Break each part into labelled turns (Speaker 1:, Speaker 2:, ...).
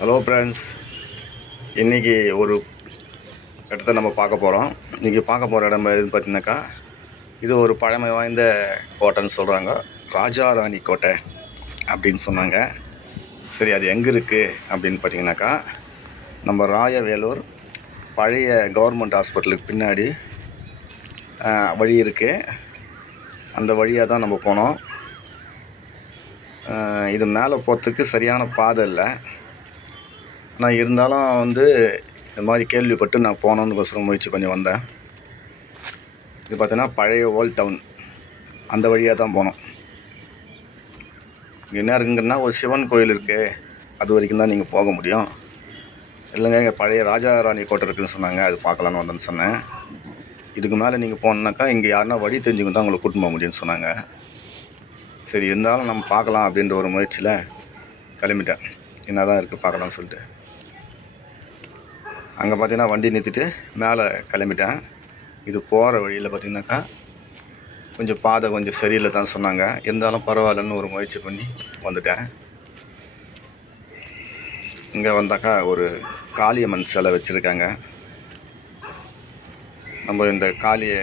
Speaker 1: Hello friends இன்றைக்கி ஒரு இடத்த நம்ம பார்க்க போகிறோம் இன்றைக்கி பார்க்க போகிற இடம் எதுன்னு பார்த்தீங்கன்னாக்கா இது ஒரு பழமை வாய்ந்த கோட்டைன்னு சொல்கிறாங்க ராஜா ராணி கோட்டை அப்படின்னு சொன்னாங்க. சரி அது எங்கே இருக்குது அப்படின்னு பார்த்தீங்கன்னாக்கா நம்ம ராயவேலூர் பழைய கவர்மெண்ட் ஹாஸ்பிட்டலுக்கு பின்னாடி வழி இருக்குது அந்த வழியாக தான் நம்ம போனோம். இது மேலே போகிறதுக்கு சரியான பாதை இல்லை. நான் இருந்தாலும் வந்து இந்த மாதிரி கேள்விப்பட்டு நான் போகணுன்னு முயற்சி பண்ணி வந்தேன். இது பார்த்தீங்கன்னா பழைய ஓல்ட் டவுன் அந்த வழியாக தான் போனோம். இங்கே என்ன இருக்குங்கன்னா ஒரு சிவன் கோயில் இருக்குது அது வரைக்கும் தான் நீங்கள் போக முடியும். இல்லைங்க இங்கே பழைய ராஜா ராணி கோட்டை இருக்குதுன்னு சொன்னாங்க. அது பார்க்கலான்னு வந்தேன்னு சொன்னேன். இதுக்கு மேலே நீங்கள் போனோன்னாக்கா இங்கே யாருன்னா வழி தெரிஞ்சுக்கிட்டு உங்களை கூட்டின்னு போக முடியும்னு சொன்னாங்க. சரி இருந்தாலும் நம்ம பார்க்கலாம் அப்படின்ற ஒரு முயற்சியில் கிளம்பிட்டேன். என்ன தான் இருக்குது பார்க்கலாம்னு சொல்லிட்டு. அங்கே பார்த்தீங்கன்னா வண்டி நிறுத்திட்டு மேலே கிளம்பிட்டேன். இது போகிற வழியில் பார்த்தீங்கன்னாக்கா கொஞ்சம் பாதை கொஞ்சம் சரியில்லை தான் சொன்னாங்க. இருந்தாலும் பரவாயில்லன்னு ஒரு முயற்சி பண்ணி வந்துட்டேன். இங்கே வந்தாக்கா ஒரு காளியம்மன் சிலை வச்சுருக்காங்க. நம்ம இந்த காளியை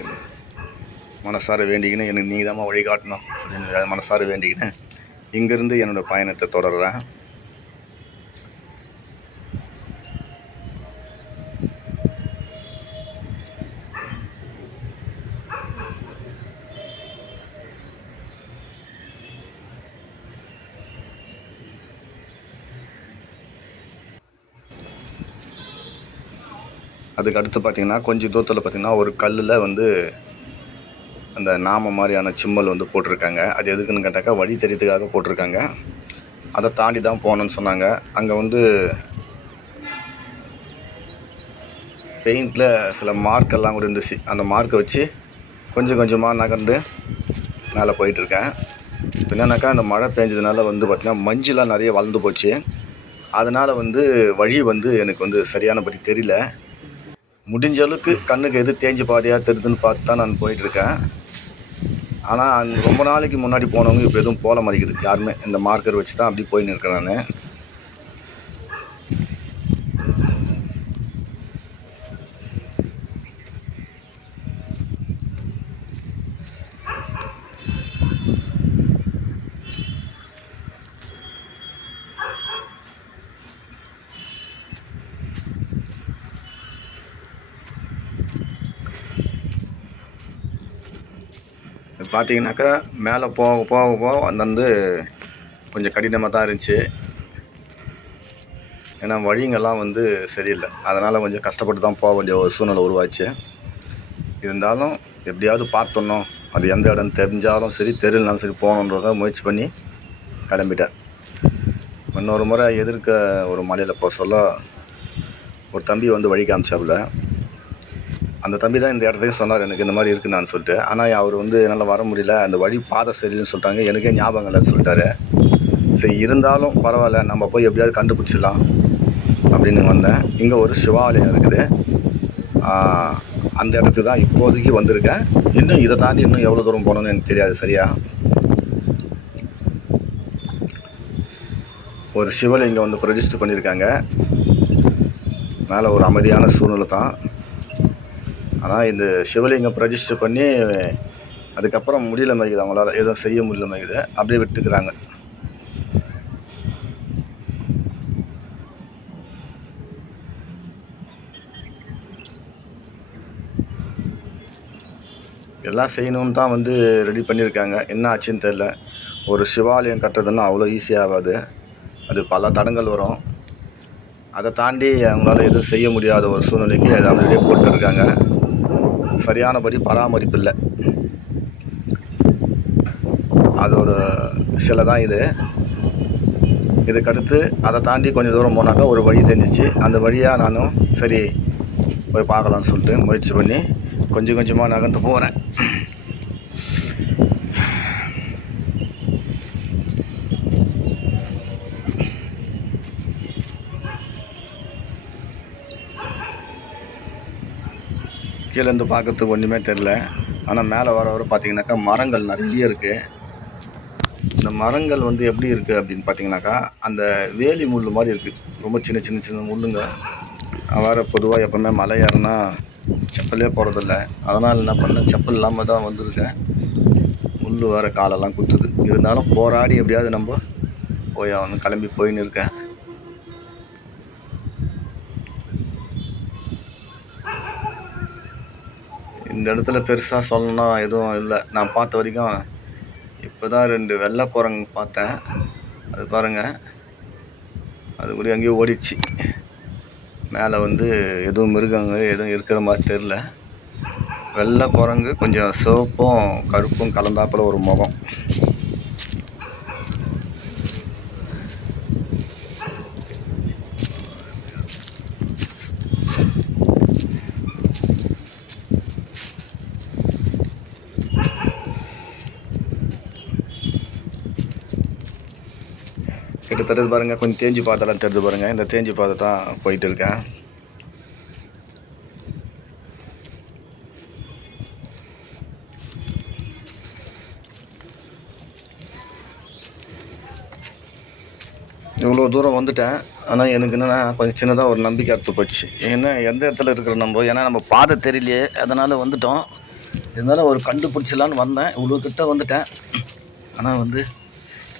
Speaker 1: மனசார வேண்டிக்கின்னு எனக்கு நீங்கள் தான் வழிகாட்டணும். அப்படின்னு மனசார வேண்டிக்கின்னு இங்கேருந்து என்னோடய பயணத்தை தொடர்கிறேன் அதுக்கு அடுத்து பார்த்தீங்கன்னா கொஞ்சம் தூரத்தில் பார்த்தீங்கன்னா ஒரு கல்லில் வந்து அந்த நாம மாதிரியான சிம்மல் வந்து போட்டிருக்காங்க. அது எதுக்குன்னு கேட்டாக்கா வழி தெரியத்துக்காக போட்டிருக்காங்க. அதை தாண்டி தான் போகணுன்னு சொன்னாங்க. அங்கே வந்து பெயிண்டில் சில மார்க்கெல்லாம் கூட இருந்துச்சு. அந்த மார்க்கை வச்சு கொஞ்சம் கொஞ்சமாக நகர்ந்து மேலே போயிட்டுருக்கேன் என்னன்னாக்கா அந்த மழை பெஞ்சதுனால வந்து பார்த்திங்கன்னா மஞ்சளாக நிறைய வளர்ந்து போச்சு. அதனால் வந்து வழி வந்து எனக்கு வந்து சரியானபடி தெரியல. முடிஞ்ச அளவுக்கு கண்ணுக்கு எது தேஞ்சு பாதையாக தெரிதுன்னு பார்த்து தான் நான் போயிட்டுருக்கேன். ஆனால் ரொம்ப நாளைக்கு முன்னாடி போனவங்க இப்போ எதுவும் போல மாட்டேங்குது யாருமே இந்த மார்க்கர் வச்சு தான் அப்படி போயின்னு இருக்கேன் நான். பார்த்தீங்கன்னாக்கா மேலே போக போக போக வந்து கொஞ்சம் கடினமாக தான் இருந்துச்சு. ஏன்னா வழிங்கெல்லாம் வந்து சரியில்லை. அதனால் கொஞ்சம் கஷ்டப்பட்டு தான் போக வேண்டிய ஒரு சூழ்நிலை உருவாச்சு. இருந்தாலும் எப்படியாவது பார்த்தோன்னோ அது எந்த இடம் தெரிஞ்சாலும் சரி தெரியலனாலும் சரி போகணுன்றத முயற்சி பண்ணி கிளம்பிட்டேன். இன்னொரு முறை எதிர்க்க ஒரு மலையில் போக சொல்ல ஒரு தம்பி வந்து வழி காமிச்சாப்புல. அந்த தம்பி தான் இந்த இடத்துக்கு சொன்னார் எனக்கு இந்த மாதிரி இருக்குன்னு சொல்லிட்டு. ஆனால் அவர் வந்து என்னால் வர முடியல அந்த வழி பாதை சரியில்லைன்னு சொல்லிட்டாங்க. எனக்கே ஞாபகம் இல்லைன்னு சொல்லிட்டாரு. சரி இருந்தாலும் பரவாயில்ல நம்ம போய் எப்படியாவது கண்டுபிடிச்சிடலாம் அப்படின்னு வந்தேன். இங்கே ஒரு சிவாலயம் இருக்குது. அந்த இடத்துக்கு தான் இப்போதைக்கு வந்திருக்கேன். இன்னும் இதை தாண்டி இன்னும் எவ்வளோ தூரம் போகணும்னு எனக்கு தெரியாது சரியா? ஒரு சிவலிங்கம் வந்து ரெஜிஸ்டர் பண்ணியிருக்காங்க. மேலே ஒரு அமைதியான சூழ்நிலை தான். ஆனால் இந்த சிவலிங்கம் பிரதிஷ்டை பண்ணி அதுக்கப்புறம் முடியல மகிது. அவங்களால எதுவும் செய்ய முடியல மகிது. அப்படியே விட்டுக்கிறாங்க. எல்லாம் செய்யணும்னு தான் வந்து ரெடி பண்ணியிருக்காங்க. என்ன ஆச்சுன்னு தெரில ஒரு சிவாலயம் கட்டுறதுன்னா அவ்வளோ ஈஸியாகாது அது பல தடங்கள் வரும். அதை தாண்டி அவங்களால எதுவும் செய்ய முடியாத ஒரு சூழ்நிலைக்கு அதை அப்படியே போட்டுருக்காங்க. சரியானபடி பராமரிப்பு இல்லை அது ஒரு சில தான் இது. இதுக்கடுத்து அதை தாண்டி கொஞ்சம் தூரம் போனாக்கா ஒரு வழி தெரிஞ்சிச்சு. அந்த வழியாக நானும் சரி போய் பார்க்கலாம்னு சொல்லிட்டு முயற்சி பண்ணி கொஞ்சம் கொஞ்சமாக நகர்ந்து போகிறேன் கீழேருந்து பார்க்கறதுக்கு ஒன்றுமே தெரில. ஆனால் மேலே வர வர பார்த்தீங்கன்னாக்கா மரங்கள் நிறைய இருக்குது இந்த மரங்கள் வந்து எப்படி இருக்குது அப்படின்னு பார்த்தீங்கன்னாக்கா அந்த வேலி முள் மாதிரி இருக்குது ரொம்ப சின்ன சின்ன சின்ன முள்ளுங்க. வேறு பொதுவாக எப்போவுமே மலை ஏறினா செப்பலே போகிறதில்ல அதனால் என்ன பண்ணேன் செப்பல் இல்லாமல் தான் வந்திருக்கேன். முள் வேறு காலெல்லாம் குத்துது. இருந்தாலும் போராடி எப்படியாவது நம்ம போய் அவனு கிளம்பி போயின்னு இருக்கேன். இந்த இடத்துல பெருசாக சொல்லணும்னா எதுவும் இல்லை. நான் பார்த்த வரைக்கும் இப்போ தான் ரெண்டு வெள்ளை குரங்கு பார்த்தேன். அது பாருங்கள் அது கூட எங்கேயோ ஓடிச்சு. மேலே வந்து எதுவும் மிருகங்க எதுவும் இருக்கிற மாதிரி தெரில வெள்ளை குரங்கு கொஞ்சம் சிவப்பும் கருப்பும் கலந்தாப்புல ஒரு முகம். கிட்டத்தட்ட தடுத்து பாருங்கள் கொஞ்சம் தேஞ்சு பார்த்தெல்லாம் தெரிஞ்சு பாருங்கள் இந்த தேஞ்சு பாதை தான் போயிட்டு இருக்கேன். இவ்வளோ தூரம் வந்துட்டேன். ஆனால் எனக்கு என்னென்னா கொஞ்சம் சின்னதாக ஒரு நம்பிக்கை அறுத்து போச்சு. ஏன்னா எந்த இடத்துல இருக்கிற நம்ம? ஏன்னா நம்ம பாதை தெரியலையே. அதனால் வந்துட்டோம். இருந்தாலும் ஒரு கண்டுபிடிச்சலான்னு வந்தேன். இவ்வளோ கிட்ட வந்துட்டேன். ஆனால் வந்து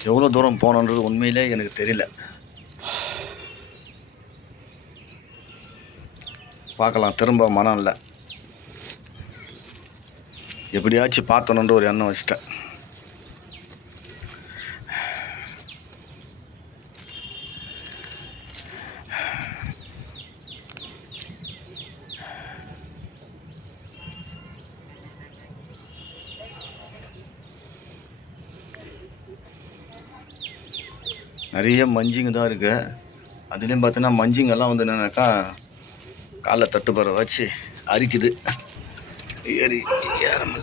Speaker 1: எவ்வளோ தூரம் போகணுன்றது உண்மையிலே எனக்கு தெரியல. பார்க்கலாம் திரும்ப மனம் இல்லை. எப்படியாச்சும் பார்த்தணுன்ற ஒரு எண்ணம் வச்சிட்டேன். நிறைய மஞ்சிங்க தான் இருக்குது அதுலேயும் பார்த்தீங்கன்னா மஞ்சிங்கெல்லாம் வந்து என்னென்னாக்கா காலைல தட்டுப்பற வச்சு அரிக்குது. ஏறி ஏறும்.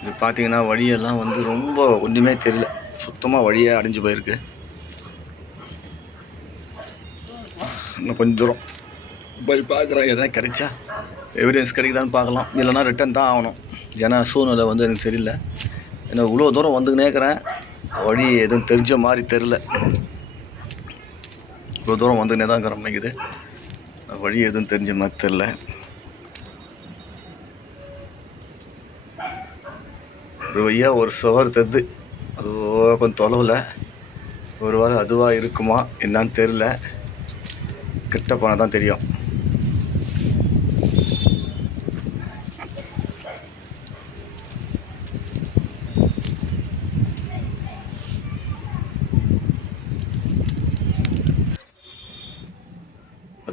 Speaker 1: இது பார்த்தீங்கன்னா வழியெல்லாம் வந்து ரொம்ப ஒன்றுமே தெரியல. சுத்தமாக வழியே அடைஞ்சு போயிருக்கு. இன்னும் கொஞ்சம் தூரம். போய் பார்க்குறேன் எதாவது கிடைச்சா எவிடன்ஸ் கிடைக்குதான்னு பார்க்கலாம். இல்லைன்னா ரிட்டன் தான் ஆகணும். ஏன்னா சூழ்நிலை வந்து எனக்கு சரியில்லை. ஏன்னா இவ்வளோ தூரம் வந்துக்கினே இருக்கிறேன். வழி எதுவும் தெரிஞ்ச மாதிரி தெரில இவ்வளோ தூரம் வந்துக்கினே தான் இருக்கிற வழி எதுவும் தெரிஞ்ச மாதிரி தெரில ஒரு வழியா ஒரு சுவர் தெரிது. அது கொஞ்சம் தொலைவில். ஒரு வாரம் அதுவாக இருக்குமா? என்னன்னு தெரில கிட்ட போனால் தான் தெரியும்.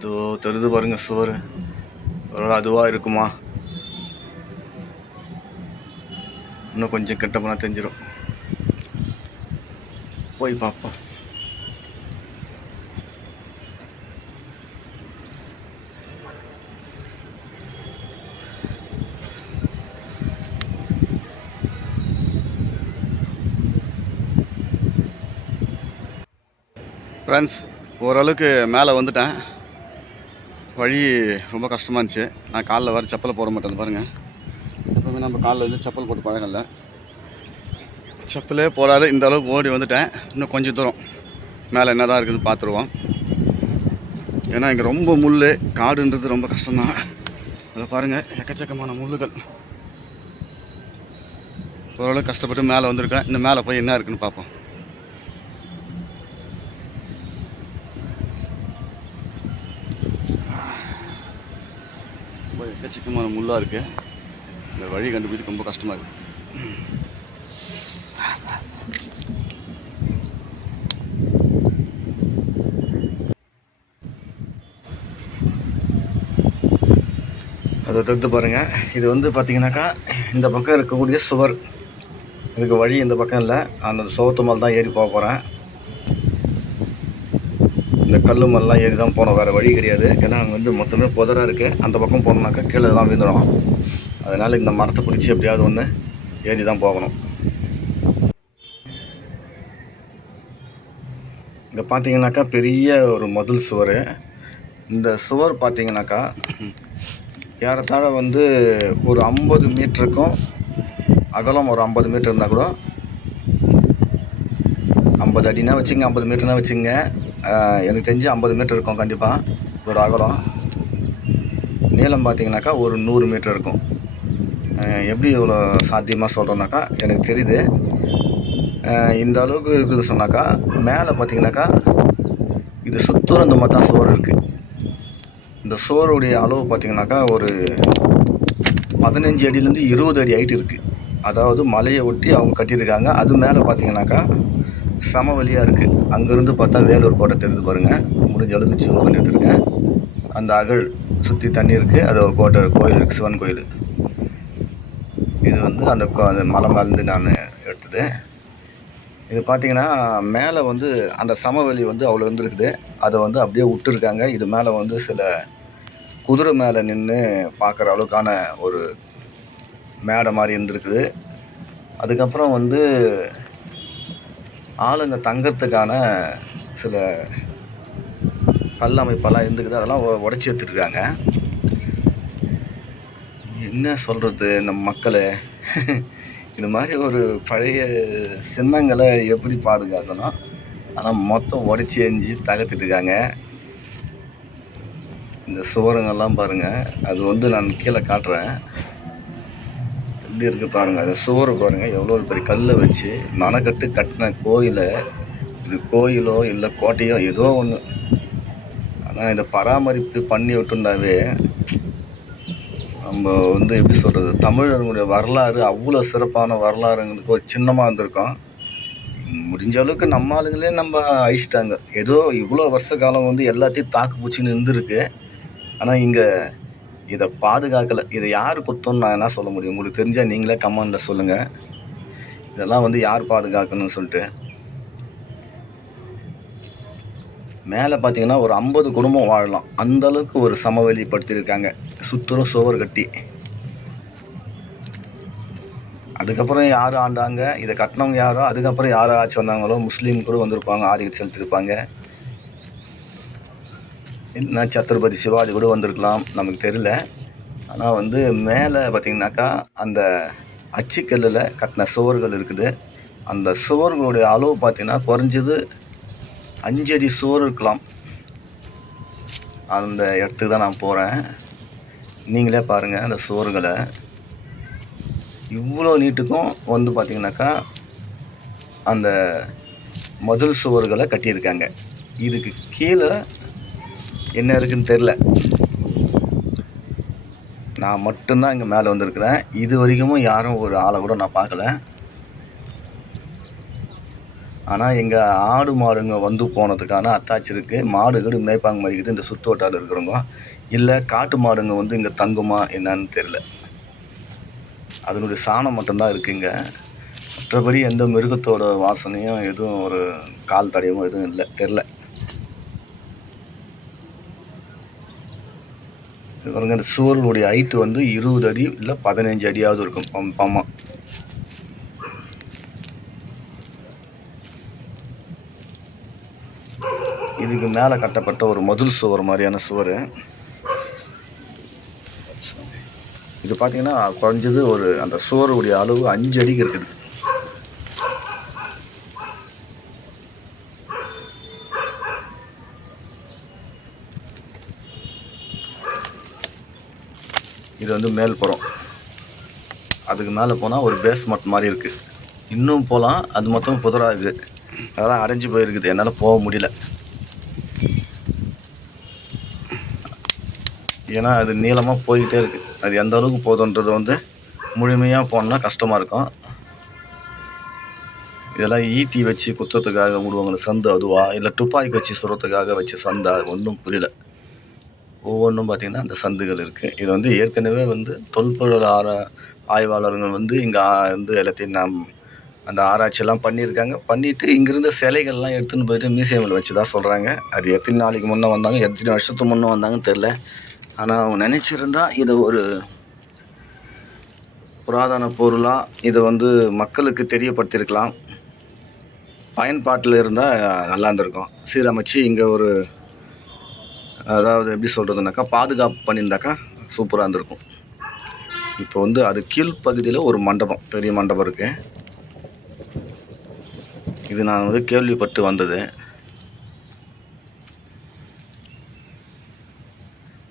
Speaker 1: அதோ தெரிது பாருங்க சுவர். ஒரு அதுவாக இருக்குமா? இன்னும் கொஞ்சம் கெட்ட போனால் தெரிஞ்சிடும் போய் பார்ப்போம்
Speaker 2: ஃப்ரெண்ட்ஸ் ஓரளவுக்கு மேலே வந்துட்டேன். வழி ரொம்ப கஷ்டமாக இருந்துச்சு. நான் காலில் வர செப்பலை போட மாட்டேன் பாருங்கள் எப்பவுமே நம்ம காலில் வந்து செப்பல் போட்டு பழகல. செப்பலே போடாத இந்த அளவுக்கு ஓடி வந்துட்டேன். இன்னும் கொஞ்சம் தூரம். மேலே என்ன தான் இருக்குதுன்னு பார்த்துருவோம் ஏன்னா இங்கே ரொம்ப முள் காடுன்றது ரொம்ப கஷ்டம்தான். அதில் பாருங்கள் எக்கச்சக்கமான முள்ளுகள். ஓரளவுக்கு கஷ்டப்பட்டு மேலே வந்திருக்கேன். இந்த மேலே போய் என்ன இருக்குதுன்னு பார்ப்போம் சிக்கமான முள்ளாக இருக்குது இந்த வழி கண்டுபிடிச்சு ரொம்ப கஷ்டமாக இருக்குது
Speaker 1: அதை தடுத்து பாருங்கள் இது வந்து பார்த்தீங்கன்னாக்கா இந்த பக்கம் இருக்கக்கூடிய சுவர். இதுக்கு வழி இந்த பக்கம் இல்லை. அந்த சுவத்து மேல் தான் ஏறி போக போகிறேன் இந்த கல் ஏறி தான் போனோம் வேறு வழி கிடையாது. ஏன்னா அங்கே வந்து மொத்தமே புதராக இருக்குது அந்த பக்கம் போனோம்னாக்கா கீழே தான் விழுந்துடும் அதனால் இந்த மரத்தை பிடிச்சி எப்படியாவது ஒன்று ஏறி தான் போகணும். இங்கே பார்த்தீங்கன்னாக்கா பெரிய ஒரு மதில் சுவர். இந்த சுவர் பார்த்தீங்கன்னாக்கா ஏறத்தாழ வந்து ஒரு ஐம்பது மீட்டருக்கும் அகலம் ஒரு ஐம்பது மீட்டர் இருந்தால் கூட ஐம்பது அடினா வச்சுங்க ஐம்பது மீட்டர்னா வச்சுங்க. எனக்கு தெரிஞ்சு ஐம்பது மீட்டர் இருக்கும் கண்டிப்பாக இதோட அகலம். நீளம் பார்த்தீங்கன்னாக்கா ஒரு நூறு மீட்டர் இருக்கும். எப்படி இவ்வளோ சாத்தியமாக சொல்கிறோன்னாக்கா எனக்கு தெரியுது. இந்த அளவுக்கு இருக்குது சொன்னாக்கா மேலே பார்த்தீங்கன்னாக்கா இது சுத்தம் இந்த மாதிரி தான் சோறு இருக்குது இந்த சோறுடைய அளவு பார்த்தீங்கன்னாக்கா ஒரு பதினஞ்சு அடியிலேருந்து இருபது அடி ஹைட் இருக்குது அதாவது மலையை ஒட்டி அவங்க கட்டியிருக்காங்க. அது மேலே சமவெளியாக இருக்குது அங்கேருந்து பார்த்தா வேலூர் கோட்டை தெரிஞ்சு பாருங்கள் முடிஞ்ச அளவுக்கு ஜூம் பண்ணி எடுத்துருக்கேன். அந்த அகழ் சுற்றி தண்ணி இருக்குது அது ஒரு கோட்டை கோயில் இருக்குது சிவன் கோயில். இது வந்து அந்த கோ- அந்த மலை மேலேருந்து நான் எடுத்தது. இது பார்த்தீங்கன்னா மேலே வந்து அந்த சமவெளி வந்து அவ்வளோ இருந்திருக்குது. அதை வந்து அப்படியே விட்டுருக்காங்க. இது மேலே வந்து சில குதிரை மேலே நின்று பார்க்குற அளவுக்கான ஒரு மேடை மாதிரி இருந்திருக்குது. அதுக்கப்புறம் வந்து ஆளுங்க தங்கறதுக்கான சில கல் அமைப்பெல்லாம் இருந்துக்குது. அதெல்லாம் உடச்சி எடுத்துருக்காங்க என்ன சொல்கிறது நம்ம மக்களே? இந்த மாதிரி ஒரு பழைய சின்னங்களை எப்படி பாதுகாக்கணும்? ஆனால் மொத்தம் உடச்சி எரிஞ்சு தகர்த்துட்ருக்காங்க இந்த சுவரங்கள்லாம் பாருங்கள் அது வந்து நான் கீழே காட்டுறேன். எப்படி இருக்குது பாருங்கள் அதை சுவரை பாருங்கள் எவ்வளோ ஒரு பெரிய கல்லை வச்சு மனக்கட்டு கட்டின கோயிலை இது கோயிலோ இல்லை கோட்டையோ ஏதோ ஒன்று ஆனால் இந்த பராமரிப்பு பண்ணி விட்டுருந்தாவே நம்ம வந்து எப்படி சொல்கிறது தமிழர்களுடைய வரலாறு அவ்வளோ சிறப்பான வரலாறுங்களுக்கு ஒரு சின்னமாக இருந்திருக்கும் முடிஞ்ச அளவுக்கு நம்ம ஆளுங்களே நம்ம அழிச்சிட்டாங்க. ஏதோ இவ்வளோ வருஷ காலம் வந்து எல்லாத்தையும் தாக்கு பூச்சின்னு இருந்திருக்கு ஆனால் இங்கே இதை பாதுகாக்கலை. இதை யார் குத்தம்னு நான் என்ன சொல்ல முடியும்? உங்களுக்கு தெரிஞ்சால் நீங்களே கமெண்டில் சொல்லுங்கள் இதெல்லாம் வந்து யார் பாதுகாக்கணும்னு சொல்லிட்டு. மேலே பார்த்தீங்கன்னா ஒரு ஐம்பது குடும்பம் வாழலாம். அந்த அளவுக்கு ஒரு சமவெளிப்படுத்தியிருக்காங்க. சுத்தரும் சுவர் கட்டி. அதுக்கப்புறம் யார் ஆண்டாங்க? இதை கட்டினவங்க யாரோ? அதுக்கப்புறம் யார் ஆட்சி வந்தாங்களோ? முஸ்லீம் கூட வந்திருப்பாங்க ஆதிக்கம் செலுத்திருப்பாங்க இல்லைன்னா சத்ரபதி சிவாஜி கூட வந்திருக்கலாம் நமக்கு தெரியல. ஆனால் வந்து மேலே பார்த்தீங்கன்னாக்கா அந்த அச்சுக்கல்லில் கட்டின சுவர்கள் இருக்குது. அந்த சுவர்களுடைய அளவு பார்த்திங்கன்னா குறைஞ்சது அஞ்சு அடி சுவர் இருக்கலாம். அந்த இடத்துக்கு தான் நான் போகிறேன் நீங்களே பாருங்கள் அந்த சுவர்களை. இவ்வளோ நீட்டுக்கும் வந்து பார்த்திங்கனாக்கா அந்த மதில் சுவர்களை கட்டியிருக்காங்க. இதுக்கு கீழே என்ன இருக்குன்னு தெரில நான் மட்டும்தான் இங்கே மேலே வந்திருக்கிறேன். இது வரைக்கும் யாரும் ஒரு ஆளை கூட நான் பார்க்கல. ஆனால் எங்கள் ஆடு மாடுங்க வந்து போனதுக்கான அத்தாச்சி இருக்குது மாடுகள் மேய்ப்பாங்க மறிக்குது இந்த சுற்று வட்டாரம் இருக்கிறவங்க. இல்லை காட்டு மாடுங்க வந்து இங்கே தங்குமா என்னன்னு தெரில அதனுடைய சாணம் மட்டும்தான் இருக்குங்க மற்றபடி எந்த மிருகத்தோட வாசனையும் எதுவும் ஒரு கால் தடையமோ எதுவும் இல்லை. தெரில இது பாருங்க சுவர்களுடைய ஹைட்டு வந்து இருபது அடி இல்லை பதினஞ்சு அடியாவது இருக்கும். பம் பம்மா. இதுக்கு மேலே கட்டப்பட்ட ஒரு மதுள் சுவர் மாதிரியான சுவர். இது பார்த்தீங்கன்னா குறைஞ்சது ஒரு அந்த சுவருடைய அளவு அஞ்சு அடிக்கு இருக்குது. இது வந்து மேல்புறம் அதுக்கு மேலே போனால் ஒரு பேஸ்மெண்ட் மாதிரி இருக்குது இன்னும் போகலாம் அது மொத்தம் புதராக இருக்குது அதெல்லாம் அடைஞ்சு போயிருக்குது. என்னால் போக முடியல. ஏன்னா அது நீளமாக போய்கிட்டே இருக்குது அது எந்த அளவுக்கு போகுதுன்றது வந்து முழுமையாக போனால் கஷ்டமாக இருக்கும். இதெல்லாம் ஈட்டி வச்சு குத்துறதுக்காக விடுவாங்க சந்து அதுவா? இல்லை துப்பாக்கி வச்சு சுடுறதுக்காக வச்சு சந்தா? ஒன்றும் புரியல. ஒவ்வொன்றும் பார்த்திங்கன்னா அந்த சந்துகள் இருக்குது இது வந்து ஏற்கனவே வந்து தொல்பொருள் ஆர ஆய்வாளர்கள் வந்து இங்கே வந்து எல்லாத்தையும் நாம் அந்த ஆராய்ச்சியெல்லாம் பண்ணியிருக்காங்க. பண்ணிவிட்டு இங்கேருந்து சிலைகள்லாம் எடுத்துன்னு போயிட்டு மியூசியமில் வச்சு தான் சொல்கிறாங்க அது எத்தனை நாளைக்கு முன்னே வந்தாங்க எத்தனை வருஷத்துக்கு முன்னே வந்தாங்கன்னு தெரில ஆனால் அவங்க நினச்சிருந்தா இதை ஒரு புராதன பொருளாக இதை வந்து மக்களுக்கு தெரியப்படுத்தியிருக்கலாம். பயன்பாட்டில் இருந்தால் நல்லா இருந்திருக்கும். சீரமைச்சு இங்கே ஒரு அதாவது எப்படி சொல்கிறதுனாக்கா பாதுகாப்பு பண்ணியிருந்தாக்கா சூப்பராக இருந்திருக்கும். இப்போ வந்து அது கீழ்ப்பகுதியில் ஒரு மண்டபம் பெரிய மண்டபம் இருக்குது இது நான் வந்து கேள்விப்பட்டு வந்தது.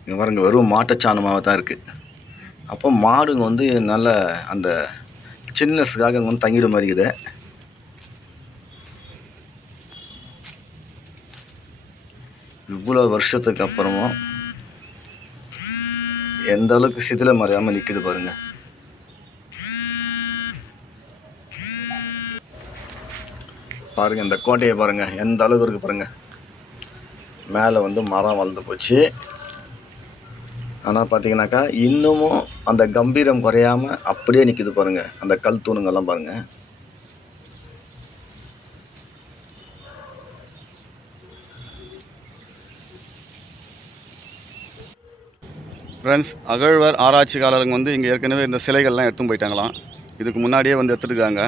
Speaker 1: இங்கே பாருங்க வெறும் மாட்டுச்சாணமாக தான் இருக்குது அப்போ மாடுங்க வந்து நல்ல அந்த சின்னஸுக்காக அங்கே வந்து தங்கிட மாதிரி இருக்குது. இவ்வளோ வருஷத்துக்கு அப்புறமும் எந்த அளவுக்கு சிதில மறையாமல் நிற்குது பாருங்க. பாருங்க இந்த கோட்டையை பாருங்க எந்த அளவுக்கு இருக்கு பாருங்க. மேலே வந்து மரம் வளர்ந்து போச்சு. ஆனால் பார்த்தீங்கன்னாக்கா இன்னமும் அந்த கம்பீரம் குறையாம அப்படியே நிற்கிது பாருங்கள் அந்த கல் தூணுங்கெல்லாம் பாருங்கள்
Speaker 2: ஃப்ரெண்ட்ஸ் அகழ்வர் ஆராய்ச்சிக்காரங்க வந்து இங்கே ஏற்கனவே இந்த சிலைகள்லாம் எடுத்துன்னு போயிட்டாங்களாம். இதுக்கு முன்னாடியே வந்து எடுத்துருக்காங்க.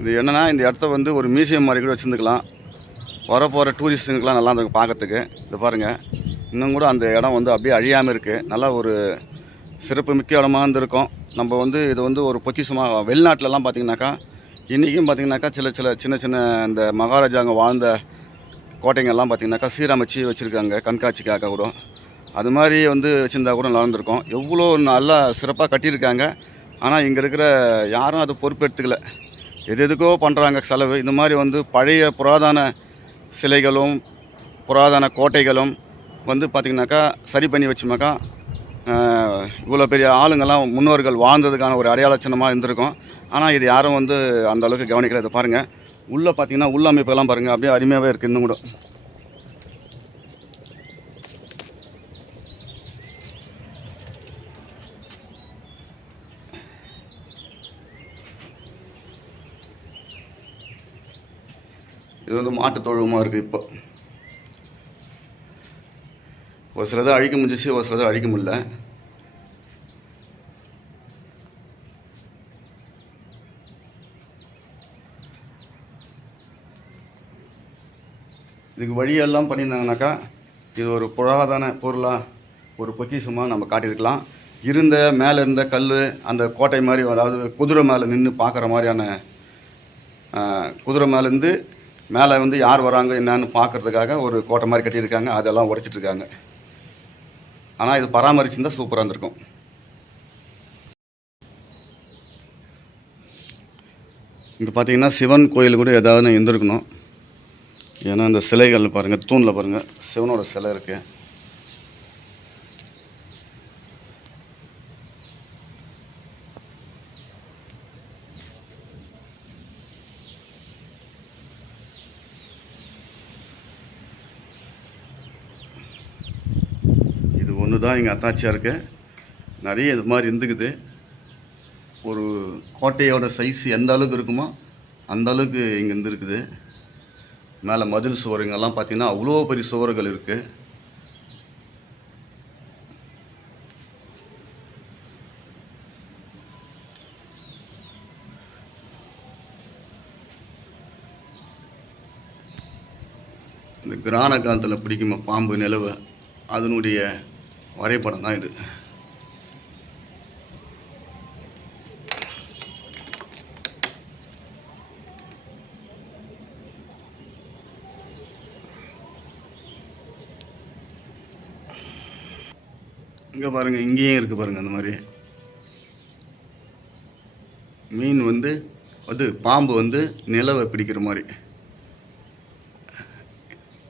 Speaker 2: இது என்னென்னா இந்த இடத்த வந்து ஒரு மியூசியம் மாதிரி கூட வச்சுருந்துக்கலாம். வரப்போகிற டூரிஸ்ட்டுங்களுக்குலாம் நல்லா இருக்கும் பார்க்கறதுக்கு. இது பாருங்கள் இன்னும் கூட அந்த இடம் வந்து அப்படியே அழியாமல் இருக்குது நல்லா ஒரு சிறப்பு மிக்க இடமா இருந்திருக்கும். நம்ம வந்து இது வந்து ஒரு பொக்கிஷமாக வெளிநாட்டிலலாம் பார்த்தீங்கன்னாக்கா இன்றைக்கும் பார்த்தீங்கன்னாக்கா சில சில சின்ன சின்ன இந்த மகாராஜாங்க வாழ்ந்த கோட்டைங்கள்லாம் பார்த்தீங்கன்னாக்கா சீரமைச்சு வச்சுருக்காங்க. கண்காட்சிக்காக கூட. அது மாதிரி வந்து வச்சுருந்தா கூட நல்லா இருந்திருக்கும் எவ்வளோ நல்லா சிறப்பாக கட்டியிருக்காங்க. ஆனால் இங்கே இருக்கிற யாரும் அது பொறுப்பெடுத்துக்கல. எது எதுக்கோ பண்ணுறாங்க செலவு. இந்த மாதிரி வந்து பழைய புராதன சிலைகளும் புராதன கோட்டைகளும் வந்து பார்த்திங்கனாக்கா சரி பண்ணி வச்சோமாக்கா இவ்வளோ பெரிய ஆளுங்கள்லாம் முன்னோர்கள் வாழ்ந்ததுக்கான ஒரு அடையாள சின்னமாக இருந்திருக்கும். ஆனால் இது யாரும் வந்து அந்த அளவுக்கு கவனிக்கல. இதை பாருங்கள் உள்ளே பார்த்தீங்கன்னா உள்ளமைப்பெல்லாம் பாருங்கள் அப்படியே அருமையாகவே இருக்குது இன்னும் கூட. இது வந்து மாட்டு தொழுவமாக இருக்குது இப்போ. ஒரு சிலதை அழிக்க முடிஞ்சிச்சு ஒரு சிலதை அழிக்க முடியல. இதுக்கு வழியெல்லாம் பண்ணியிருந்தாங்கனாக்கா இது ஒரு புராதன பொருளாக ஒரு பொக்கிஷமாக நம்ம காட்டியிருக்கலாம். இருந்த மேலே இருந்த கல் அந்த கோட்டை மாதிரி அதாவது குதிரை மேலே நின்று பார்க்குற மாதிரியான குதிரை மேலேருந்து மேலே வந்து யார் வராங்க என்னன்னு பார்க்கறதுக்காக ஒரு கோட்டை மாதிரி கட்டியிருக்காங்க. அதெல்லாம் உடைச்சிட்டு இருக்காங்க ஆனால் இது பராமரிச்சுருந்தால் சூப்பராக இருந்திருக்கும். இங்கே பார்த்தீங்கன்னா சிவன் கோயில் கூட ஏதாவது இருந்திருக்கணும். ஏன்னா இந்த சிலைகள் பாருங்கள் தூணில் பாருங்கள் சிவனோட சிலை இருக்குது இது ஒன்று தான் எங்கள் அத்தாச்சியாக இருக்கு நிறைய இது மாதிரி இருந்துக்குது. ஒரு கோட்டையோட சைஸ் எந்த அளவுக்கு இருக்குமோ அந்த அளவுக்கு இங்கே இருந்துருக்குது. மேலே மதில் சுவருங்கெல்லாம் பார்த்திங்கன்னா அவ்வளோ பெரிய சுவர்கள் இருக்குது இந்த கிரான காலத்தில் பிடிக்குமா பாம்பு நிலவு? அதனுடைய வரைபடம் தான் இது. இங்கே பாருங்கள் இங்கேயும் இருக்குது பாருங்கள் அந்த மாதிரி. மீன் வந்து அது பாம்பு வந்து நிலவை பிடிக்கிற மாதிரி.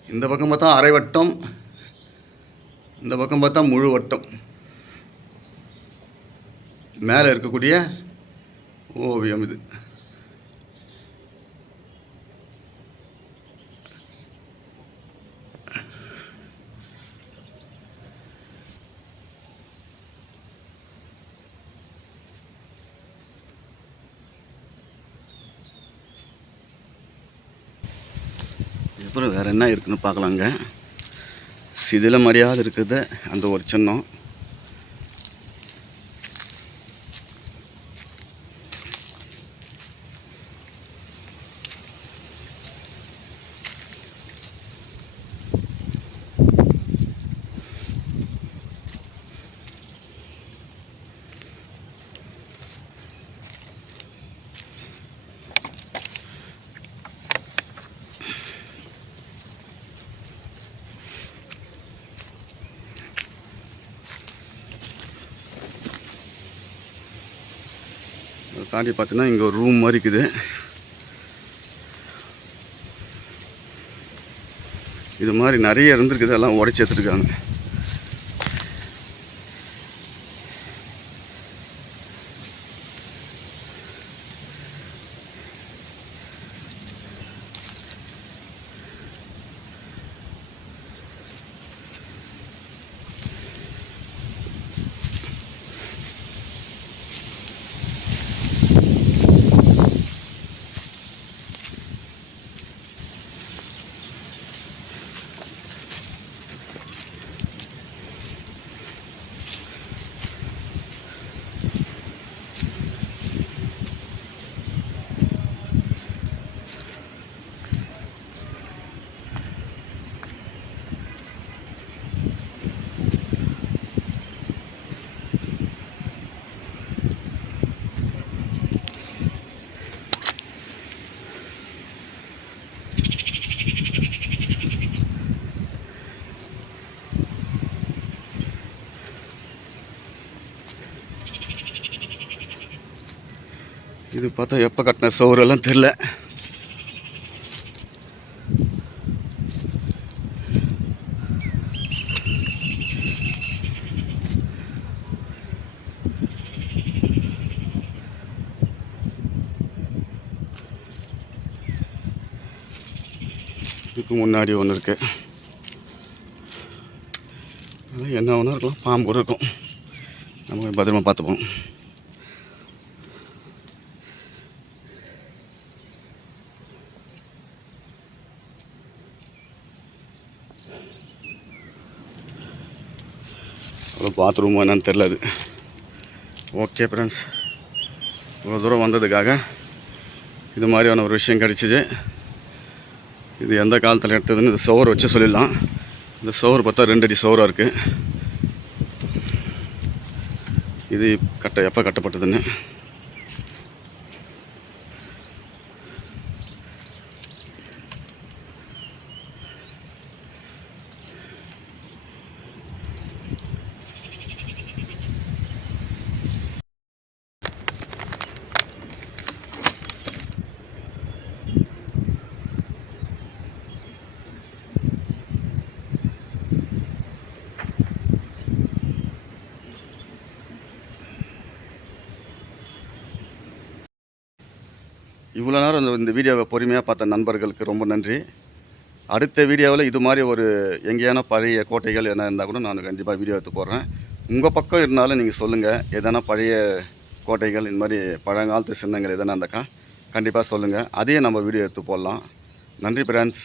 Speaker 2: இந்த பக்கம் பார்த்தா அரைவட்டம் இந்த பக்கம் பார்த்தா முழு வட்டம். மேலே இருக்கக்கூடிய ஓவியம் இது. அப்புறம் வேறு என்ன இருக்குன்னு பார்க்கலாங்க. சிதில மரியாதை இருக்குது அந்த ஒரு சின்னம். தாண்டி பார்த்தீங்கன்னா இங்கே ஒரு ரூம் மாதிரி இருக்குது. இது மாதிரி நிறைய இருந்திருக்குது எல்லாம் உடச்சி எடுத்துருக்காங்க. இது பார்த்தா எப்போ கட்டின சோறெல்லாம் தெரில இதுக்கு முன்னாடி ஒன்று இருக்கு. அதெல்லாம் என்ன ஒன்றா இருக்கலாம் பாம்பு இருக்கும். நம்ம பத்திரமா பார்த்துப்போம். பாத்ரூம் என்னன்னு தெரில அது. ஓகே ஃப்ரெண்ட்ஸ் இவ்வளோ தூரம் வந்ததுக்காக இது மாதிரியான ஒரு விஷயம் கிடச்சிது. இது எந்த காலத்தில் எடுத்ததுன்னு இந்த சோறு வச்சு சொல்லிடலாம். இந்த சோறு பார்த்தா ரெண்டு அடி சோறாக இருக்குது இது கட்ட எப்போ கட்டப்பட்டதுன்னு? இவ்வளோ நேரம் இந்த வீடியோவை பொறுமையாக பார்த்த நண்பர்களுக்கு ரொம்ப நன்றி. அடுத்த வீடியோவில் இது மாதிரி ஒரு எங்கேயான பழைய கோட்டைகள் என்ன இருந்தால் கூட நான் கண்டிப்பாக வீடியோ எடுத்து போடுறேன். உங்கள் பக்கம் இருந்தாலும் நீங்கள் சொல்லுங்கள் எதனா பழைய கோட்டைகள் இந்த மாதிரி பழங்காலத்து சின்னங்கள் எதனா இருந்தாக்கா கண்டிப்பாக சொல்லுங்கள் அதையும் நம்ம வீடியோ எடுத்து போடலாம். நன்றி ஃப்ரெண்ட்ஸ்